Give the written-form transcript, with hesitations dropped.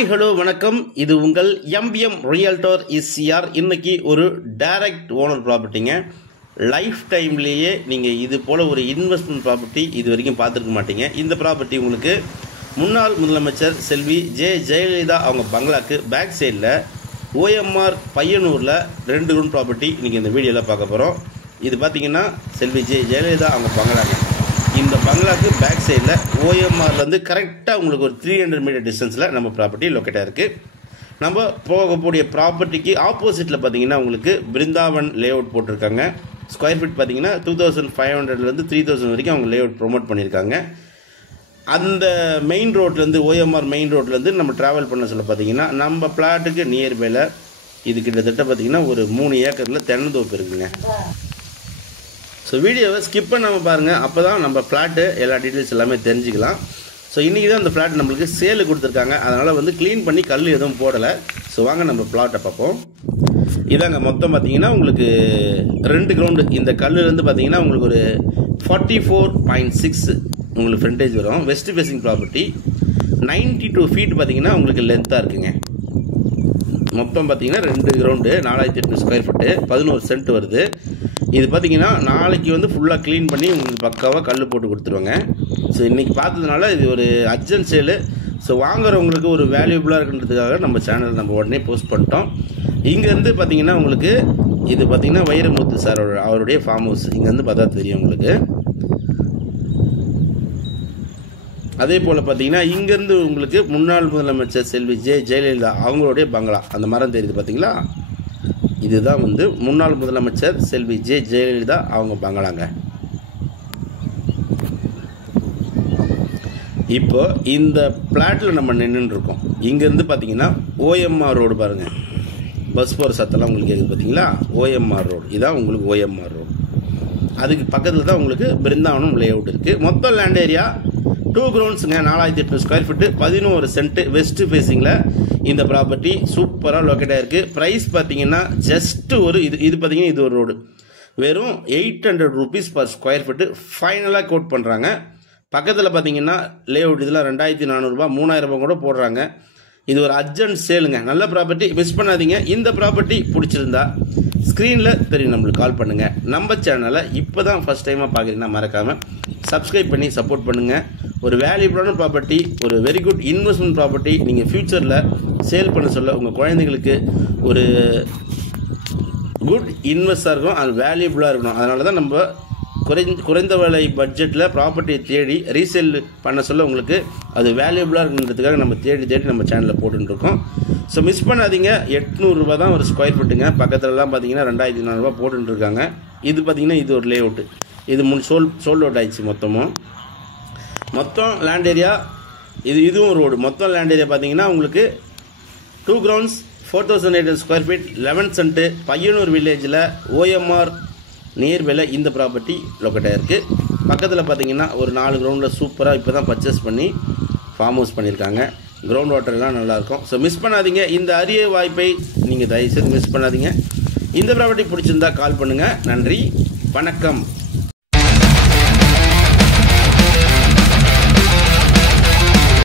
Hi hello வணக்கம். இது உங்கள் எம்பிஎம் ரியல்டர் இசிஆர். இன்னைக்கு ஒரு டைரக்ட் ஓனர் ப்ராப்பர்ட்டிங்க. லைஃப் டைம்லேயே நீங்கள் இது போல் ஒரு இன்வெஸ்ட்மெண்ட் ப்ராப்பர்ட்டி இது வரைக்கும் பார்த்துருக்க மாட்டீங்க. இந்த ப்ராப்பர்ட்டி உங்களுக்கு முன்னாள் முதலமைச்சர் செல்வி ஜெயலலிதா அவங்க பங்களாக்கு பேக் சைடில் ஓஎம்ஆர் பையனூரில் 2 ரூம் ப்ராப்பர்ட்டி இன்றைக்கி இந்த வீடியோவில் பார்க்க போகிறோம். இது பார்த்திங்கன்னா செல்வி ஜெயலலிதா அவங்க பங்களாங்க. இந்த பங்களாக்கு பேக் சைடில் ஓஎம்ஆர்லேருந்து கரெக்டாக உங்களுக்கு ஒரு 300 மீட்டர் டிஸ்டன்ஸில் நம்ம ப்ராப்பர்ட்டி லொக்கேட்டாக இருக்குது. நம்ம போகக்கூடிய ப்ராப்பர்ட்டிக்கு ஆப்போசிட்டில் பார்த்தீங்கன்னா உங்களுக்கு பிருந்தாவன் லே அவுட் போட்டிருக்காங்க. ஸ்கொயர் ஃபீட் பார்த்தீங்கன்னா 2500லேருந்து 3000 வரைக்கும் அவங்க லே அவுட் ப்ரொமோட் பண்ணியிருக்காங்க. அந்த மெயின் ரோட்லேருந்து ஓஎம்ஆர் மெயின் ரோட்லேருந்து நம்ம ட்ராவல் பண்ண சொல்ல பார்த்தீங்கன்னா நம்ம பிளாட்டுக்கு நியர்பையில் இது கிட்டத்தட்ட பார்த்தீங்கன்னா ஒரு 3 ஏக்கரில் தென்னந்தோப்பு இருக்குங்க. ஸோ வீடியோவை ஸ்கிப் பண்ணாமல் பாருங்கள், அப்போ தான் நம்ம ஃப்ளாட்டு எல்லா டீட்டெயில்ஸ் எல்லாமே தெரிஞ்சுக்கலாம். ஸோ இன்றைக்கி தான் அந்த ஃப்ளாட் நம்மளுக்கு சேலு கொடுத்துருக்காங்க. அதனால் வந்து க்ளீன் பண்ணி கல் எதுவும் போடலை. ஸோ வாங்க நம்ம ஃப்ளாட்டை பார்ப்போம். இதாங்க மொத்தம் பார்த்தீங்கன்னா உங்களுக்கு 2 கிரவுண்டு. இந்த கல்லுலேருந்து பார்த்தீங்கன்னா உங்களுக்கு ஒரு 44.6 உங்களுக்கு ஃப்ரண்டேஜ் வரும். வெஸ்ட் ஃபேசிங் ப்ராப்பர்ட்டி 92 ஃபீட் பார்த்தீங்கன்னா உங்களுக்கு லென்த்தாக இருக்குங்க. மொத்தம் பார்த்தீங்கன்னா 2 கிரவுண்டு 4800 ஸ்கொயர் ஃபீட்டு 11 சென்ட் வருது. இது பார்த்தீங்கன்னா நாளைக்கு வந்து ஃபுல்லாக க்ளீன் பண்ணி உங்களுக்கு பக்காவாக கல் போட்டு கொடுத்துருவாங்க. ஸோ இன்றைக்கி பார்த்ததுனால இது ஒரு அர்ஜென்ட் சேலு. ஸோ வாங்குறவங்களுக்கு ஒரு வேல்யூபுளாக இருக்குன்றதுக்காக நம்ம சேனல் நம்ம உடனே போஸ்ட் பண்ணிட்டோம். இங்கேருந்து பார்த்தீங்கன்னா உங்களுக்கு இது பார்த்தீங்கன்னா வைரமுத்து சார் அவருடைய ஃபார்ம் ஹவுஸ் இங்கேருந்து பார்த்தா தெரியும் உங்களுக்கு. அதே போல் பார்த்தீங்கன்னா இங்கேருந்து உங்களுக்கு முன்னாள் முதலமைச்சர் செல்வி ஜெயலலிதா அவங்களுடைய பங்களா அந்த மரம் தெரியுது பார்த்தீங்களா, இதுதான் வந்து முன்னாள் முதலமைச்சர் செல்வி ஜெயலலிதா அவங்க பங்களாங்க. இப்போ இந்த பிளாட்டில் நம்ம நின்றுட்டு இருக்கோம். இங்கேருந்து பார்த்தீங்கன்னா ஓஎம்ஆர் ரோடு பாருங்கள், பஸ் போகிற சத்தெல்லாம் உங்களுக்கு கேட்குது பார்த்தீங்களா. ஓஎம்ஆர் ரோடு இதான் உங்களுக்கு ஓஎம்ஆர் ரோடு. அதுக்கு பக்கத்தில் தான் உங்களுக்கு பிருந்தாவனம் லே அவுட் இருக்குது. மொத்தம் லேண்ட் ஏரியா 2 கிரவுண்ட்ஸுங்க 4800 ஸ்கொயர் ஃபீட்டு 11 சென்ட் வெஸ்ட் ஃபேஸிங்கில் இந்த ப்ராப்பர்ட்டி சூப்பராக லொக்கேட்டாக இருக்குது. ப்ரைஸ் பார்த்தீங்கன்னா ஜஸ்ட் ஒரு இது பார்த்தீங்கன்னா இது ஒரு ரோடு வெறும் 800 ரூபீஸ் பர் ஸ்கொயர் ஃபீட்டு ஃபைனலாக கோட் பண்ணுறாங்க. பக்கத்தில் பார்த்தீங்கன்னா லே அவுட் இதெல்லாம் 2400 ரூபா 3000 ரூபா கூட போடுறாங்க. இது ஒரு அர்ஜென்ட் சேலுங்க. நல்ல ப்ராப்பர்ட்டி, மிஸ் பண்ணாதீங்க. இந்த ப்ராப்பர்ட்டி பிடிச்சிருந்தா ஸ்க்ரீனில் தெரியும் நம்மளுக்கு கால் பண்ணுங்கள். நம்ம சேனலை இப்போ தான் ஃபஸ்ட் டைமாக பார்க்குறீங்கன்னா மறக்காமல் சப்ஸ்கிரைப் பண்ணி சப்போர்ட் பண்ணுங்கள். ஒரு வேல்யூபுளான ப்ராப்பர்ட்டி, ஒரு வெரி குட் இன்வெஸ்ட்மெண்ட் ப்ராப்பர்ட்டி நீங்கள் ஃப்யூச்சரில் சேல் பண்ண சொல்ல உங்கள் குழந்தைங்களுக்கு ஒரு குட் இன்வெஸ்டாக இருக்கும், அது வேல்யூபுளாக இருக்கணும். அதனால தான் நம்ம குறைந்த விலை பட்ஜெட்டில் ப்ராப்பர்ட்டியை தேடி ரீசேல் பண்ண சொல்ல உங்களுக்கு அது வேல்யூபுளாக இருக்குன்றதுக்காக நம்ம தேடி நம்ம சேனலில் போட்டுருக்கோம். ஸோ மிஸ் பண்ணாதீங்க. 800 ரூபா தான் ஒரு ஸ்கொயர் ஃபீட்டுங்க. பக்கத்துலலாம் பார்த்தீங்கன்னா 2400 ரூபா போட்டுருக்காங்க. இது பார்த்தீங்கன்னா இது ஒரு லே அவுட்டு. இது சோல்ட் அவுட் ஆயிடுச்சு. மொத்தம் லேண்ட் ஏரியா இதுவும் ரோடு. மொத்தம் லேண்ட் ஏரியா பார்த்தீங்கன்னா உங்களுக்கு 2 grounds 4800 square feet 11 cent Paiyanur வில்லேஜில் ஓஎம்ஆர் நியர்பைல இந்த ப்ராப்பர்ட்டி லொக்கேட்டாக இருக்குது. பக்கத்தில் பார்த்தீங்கன்னா ஒரு 4 கிரவுண்டில் சூப்பராக இப்போ தான் பர்ச்சேஸ் பண்ணி ஃபார்ம் ஹவுஸ் பண்ணியிருக்காங்க. கிரவுண்ட் வாட்டர்லாம் நல்லாயிருக்கும். ஸோ மிஸ் பண்ணாதீங்க. இந்த அரிய வாய்ப்பை நீங்கள் தயவுசெய்து மிஸ் பண்ணாதீங்க. இந்த ப்ராப்பர்ட்டி பிடிச்சிருந்தா கால் பண்ணுங்கள். நன்றி, வணக்கம்.